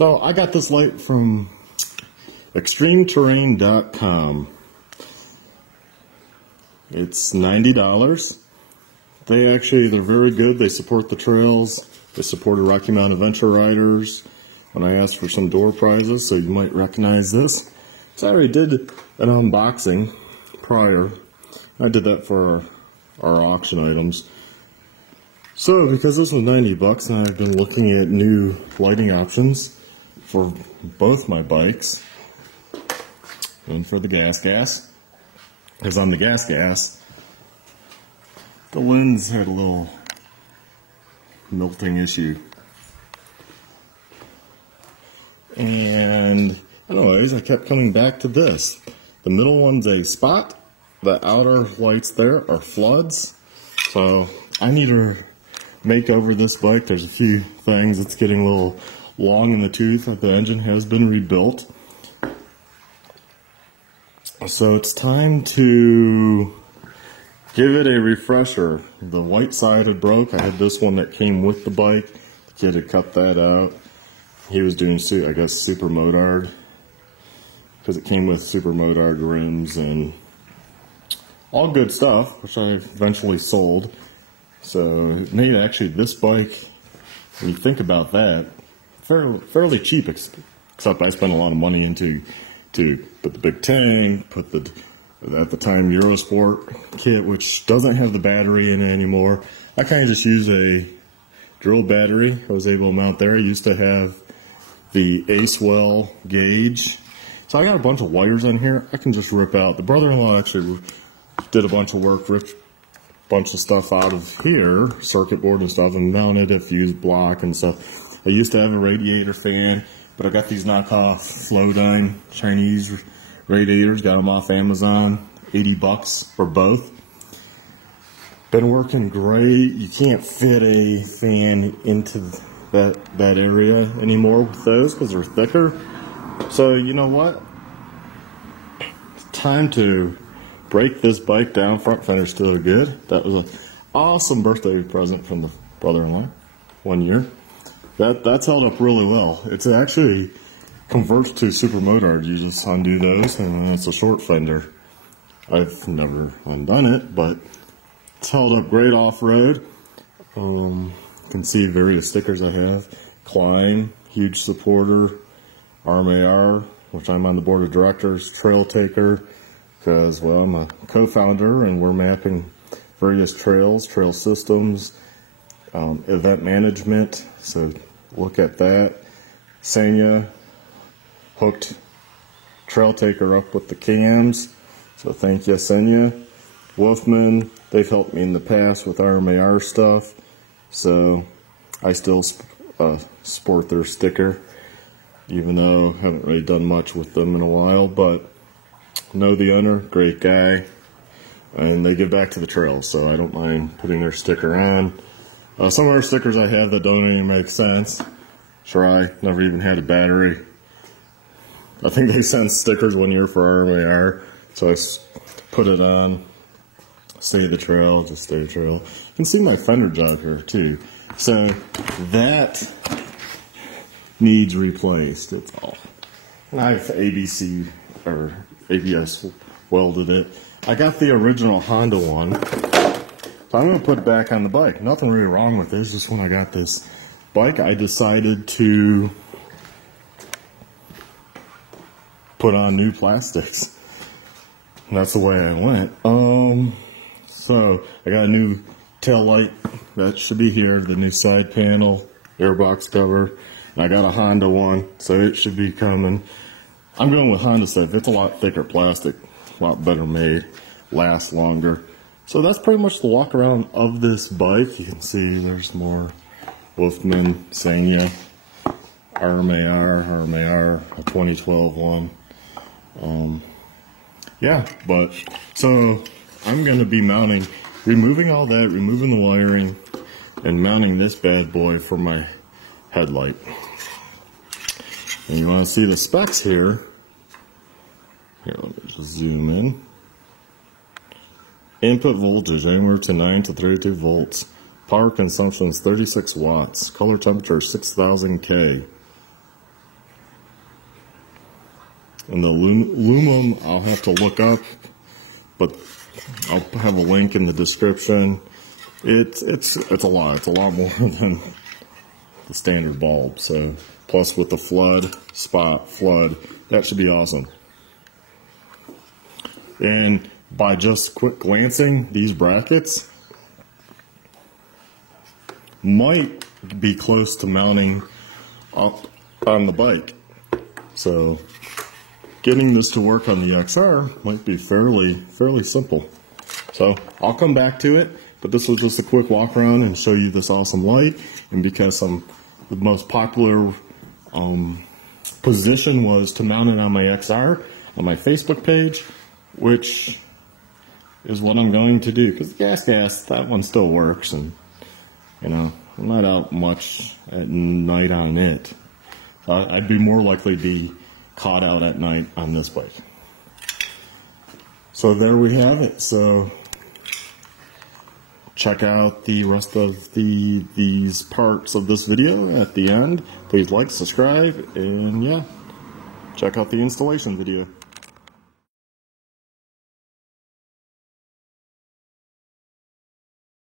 So I got this light from extremeterrain.com. It's $90. They're very good. They support the trails. They supported Rocky Mountain Adventure Riders when I asked for some door prizes, so you might recognize this. So I already did an unboxing prior. I did that for our auction items. So because this was 90 bucks, and I've been looking at new lighting options for both my bikes. And for the gas. Because on the gas, the lens had a little melting issue. And anyways, I kept coming back to this. The middle one's a spot. The outer lights there are floods. So I need to make over this bike. There's a few things. It's getting a little long in the tooth. The engine has been rebuilt. So it's time to give it a refresher. The white side had broke. I had this one that came with the bike. The kid had cut that out. He was doing, I guess, Super Motard, because it came with Super Motard rims and all good stuff, which I eventually sold. So it made actually this bike, when you think about that, fairly cheap, except I spent a lot of money to put the big tank, put the, at the time, Eurosport kit, which doesn't have the battery in it anymore. I kind of just use a drill battery. I was able to mount there. I used to have the Acewell gauge. So I got a bunch of wires on here I can just rip out. The brother-in-law actually did a bunch of work, ripped a bunch of stuff out of here, circuit board and stuff, and mounted a fuse block and stuff. I used to have a radiator fan, but I got these knockoff Flowdyne Chinese radiators, got them off Amazon, 80 bucks for both. Been working great. You can't fit a fan into that area anymore with those because they're thicker. So you know what? It's time to break this bike down. Front fender's still good. That was an awesome birthday present from the brother-in-law 1 year. That's held up really well. It's actually converts to Super Motard. You just undo those, and it's a short fender. I've never undone it, but it's held up great off-road. You can see various stickers I have. Climb, huge supporter. RMAR, which I'm on the board of directors. Trail Taker, because, well, I'm a co-founder, and we're mapping various trails, trail systems, event management, so look at that. Sanya hooked Trail Taker up with the cams, so thank you, Sanya. Wolfman, they've helped me in the past with RMAR stuff, so I still sport their sticker, even though I haven't really done much with them in a while, but know the owner, great guy, and they give back to the trails, so I don't mind putting their sticker on. Some of our stickers I have that don't even make sense. Try, never even had a battery. I think they sent stickers 1 year for RMAR, so I put it on. Stay the trail, just stay the trail. You can see my fender jog here too. So that needs replaced, it's all. And I've ABC or ABS welded it. I got the original Honda one. So I'm going to put it back on the bike. Nothing really wrong with this. Just when I got this bike, I decided to put on new plastics. And that's the way I went. So I got a new tail light that should be here. The new side panel, airbox cover. And I got a Honda one, so it should be coming. I'm going with Honda stuff. It's a lot thicker plastic, a lot better made, lasts longer. So that's pretty much the walk around of this bike. You can see there's more Wolfman, Sanya, RMAR, a 2012 one. Yeah, but so I'm going to be mounting, removing all that, removing the wiring, and mounting this bad boy for my headlight. And you want to see the specs here. Here, let me just zoom in. Input voltage anywhere to 9 to 32 volts. Power consumption is 36 watts. Color temperature 6000 K. And the aluminum, I'll have to look up, but I'll have a link in the description. It's a lot. It's a lot more than the standard bulb. So plus with the flood, that should be awesome. And by just quick glancing, these brackets might be close to mounting up on the bike. So getting this to work on the XR might be fairly simple. So I'll come back to it, but this was just a quick walk around and show you this awesome light. And because the most popular position was to mount it on my XR on my Facebook page, which is what I'm going to do, because the gas, that one still works, and you know, I'm not out much at night on it. I'd be more likely to be caught out at night on this bike. So there we have it. So check out the rest of these parts of this video at the end. Please like, subscribe, and yeah, check out the installation video.